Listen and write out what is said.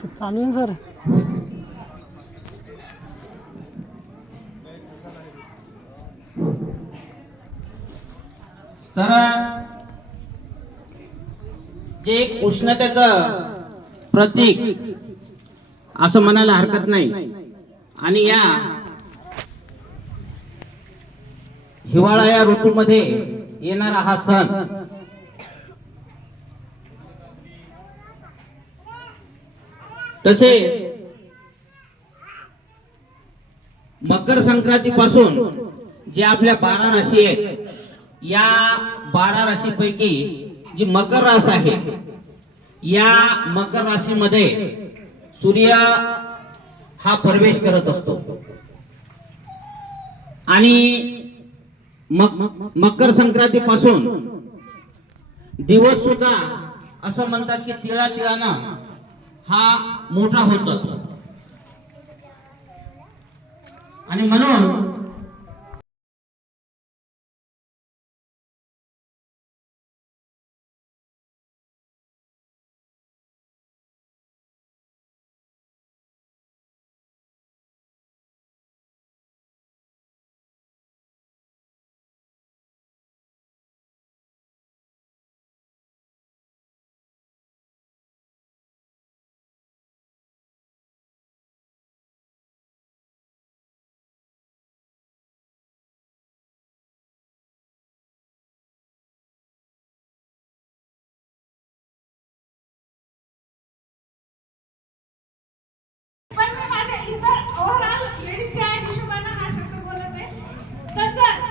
ते चालू आहे सर. तर जे उष्णतेचं प्रतीक असं म्हणायला हरकत नाही. आणि या हिवाळा या ऋतूमध्ये येणारा हा सण तसेच मकर संक्रांतीपासून जे आपल्या 12 राशी आहेत, या 12 राशीपैकी जी मकर रास आहे, या मकर राशीमध्ये सूर्य हा प्रवेश करत असतो. आणि मकर संक्रांतीपासून दिवस सुद्धा असं म्हणतात की तिळा तिळानं हा मोठा होत जातो. आणि म्हणून पण मी माझ्या इतर ओव्हरऑल लेडीजच्या हिशोबाने हा शब्द बोलत आहे. तसं